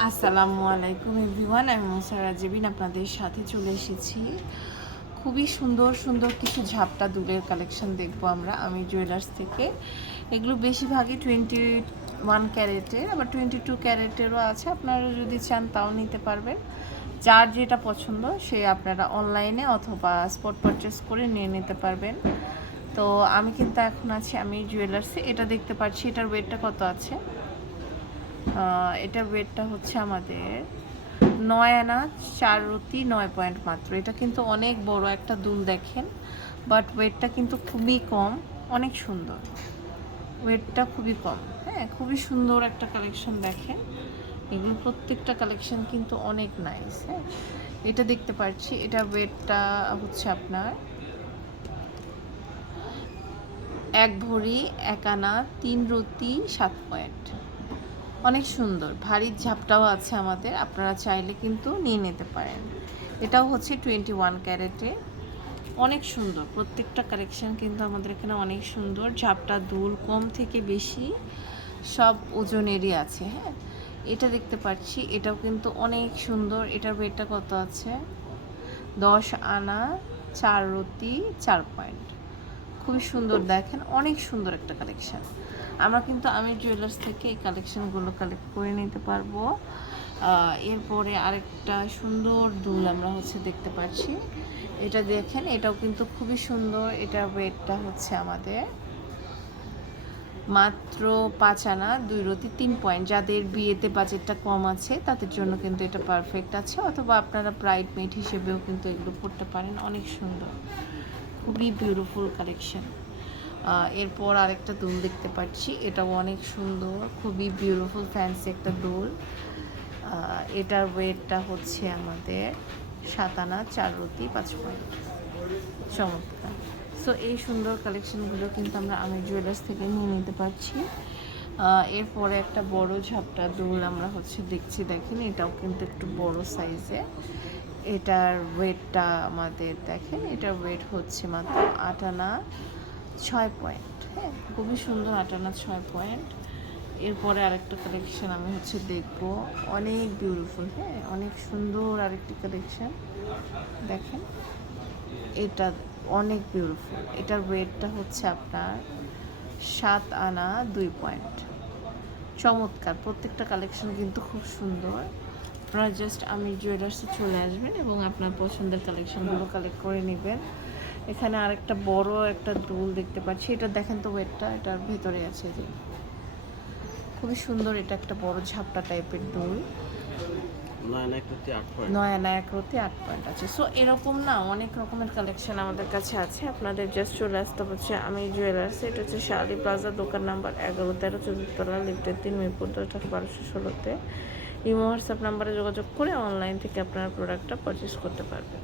আসসালামু আলাইকুম এভরিওয়ান, আমি মোসারা জেবিন আপনাদের সাথে চলে এসেছি। খুবই সুন্দর সুন্দর কিছু ঝাপটা দুলের কালেকশন দেখব আমরা, আমি জুয়েলার্স থেকে। এগুলো বেশিরভাগই টোয়েন্টি ওয়ান ক্যারেটের, আবার টোয়েন্টি টু ক্যারেটেরও আছে, আপনারা যদি চান তাও নিতে পারবেন। যার যেটা পছন্দ, সে আপনারা অনলাইনে অথবা স্পট পারচেস করে নিয়ে নিতে পারবেন। তো আমি কিন্তু এখন আছি, আমি জুয়েলার্সে, এটা দেখতে পাচ্ছি, এটার ওয়েটটা কত আছে? এটা ওয়েটটা হচ্ছে আমাদের নয় আনা, চার রতি নয় পয়েন্ট মাত্র। এটা কিন্তু অনেক বড় একটা দুল দেখেন বাট ওয়েটটা কিন্তু খুবই কম, অনেক সুন্দর। ওয়েটটা খুবই কম হ্যাঁ খুবই সুন্দর একটা কালেকশন দেখেন। এগুলো প্রত্যেকটা কালেকশন কিন্তু অনেক নাইস হ্যাঁ। এটা দেখতে পাচ্ছি, এটা ওয়েটটা হচ্ছে আপনার এক ভরি, এক আনা, তিন রতি সাত পয়েন্ট অনেক সুন্দর। ভারী ঝাপটাও আছে আমাদের, আপনারা চাইলে কিন্তু নিয়ে নিতে পারেন। এটাও হচ্ছে টোয়েন্টি ওয়ান ক্যারেটে। অনেক সুন্দর, প্রত্যেকটা কালেকশান কিন্তু আমাদের এখানে অনেক সুন্দর। ঝাপটা দুল, কম থেকে বেশি, সব ওজনেরই আছে হ্যাঁ? এটা দেখতে পাচ্ছি, এটাও কিন্তু অনেক সুন্দর। এটার ওয়েটটা কত আছে? দশ আনা, চার রতি, চার পয়েন্ট খুবই সুন্দর দেখেন, অনেক সুন্দর একটা কালেকশন আমরা কিন্তু আমি জুয়েলার্স থেকে এই কালেকশনগুলো কালেক্ট করে নিতে পারব। এরপরে আরেকটা সুন্দর দুল আমরা হচ্ছে দেখতে পাচ্ছি। এটা দেখেন, এটাও কিন্তু খুবই সুন্দর। এটার ওয়েটটা হচ্ছে আমাদের মাত্র পাঁচ আনা, দুই রতি, তিন পয়েন্ট যাদের বিয়েতে বাজেটটা কম আছে, তাদের জন্য কিন্তু এটা পারফেক্ট আছে। অথবা আপনারা ব্রাইড মেড হিসেবেও কিন্তু এগুলো পড়তে পারেন, অনেক সুন্দর। খুবই বিউটিফুল কালেকশন এরপর আরেকটা দোল দেখতে পাচ্ছি। এটাও অনেক সুন্দর, খুবই বিউটিফুল ফ্যান্সি একটা দোল। এটার ওয়েটটা হচ্ছে আমাদের সাতানা, চার রতি, পাঁচ পয়েন্ট চমৎকার। সো এই সুন্দর কালেকশনগুলো কিন্তু আমরা আমি জুয়েলার্স থেকে নিয়ে নিতে পারছি। এরপরে একটা বড় ঝাপটা দোল আমরা হচ্ছে দেখছি। দেখেন, এটাও কিন্তু একটু বড় সাইজে এটার ওয়েটটা আমাদের দেখেন, এটার ওয়েট হচ্ছে মাত্র আট আনা ছয় পয়েন্ট হ্যাঁ? খুবই সুন্দর আট আনা ছয় পয়েন্ট এরপরে আরেকটা কালেকশন আমি হচ্ছে দেখব। অনেক বিউটিফুল হ্যাঁ? অনেক সুন্দর আরেকটি কালেকশন দেখেন, এটা অনেক বিউটিফুল এটার ওয়েটটা হচ্ছে আপনার সাত আনা দুই পয়েন্ট চমৎকার। প্রত্যেকটা কালেকশন কিন্তু খুব সুন্দর। আপনারা জাস্ট আমি জুয়েলার্সে চলে আসবেন এবং আপনার পছন্দের কালেকশনগুলো কালেক্ট করে নেবেন। এখানে আরেকটা বড় একটা দুল দেখতে পাচ্ছি। এটা দেখেন তো ওয়েটটা এটার ভেতরে আছে যে। খুবই সুন্দর এটা একটা বড় ঝাপটা টাইপের দুল। নয় না আট পয়েন্ট আছে। সো এরকম না অনেক রকমের কালেকশন আমাদের কাছে আছে। আপনাদের জাস্ট চলে আসতে হচ্ছে আমি জুয়েলার্স এটা হচ্ছে শালি প্লাজা দোকান নাম্বার এগারো তেরো চতুর্থতলা লিফটের তিন মিরপুর দশ বারোশো ষোলোতে। ইমো হোয়াটসঅ্যাপ নাম্বারে যোগাযোগ করে অনলাইন থেকে আপনার প্রোডাক্টটা পারচেস করতে পারবেন।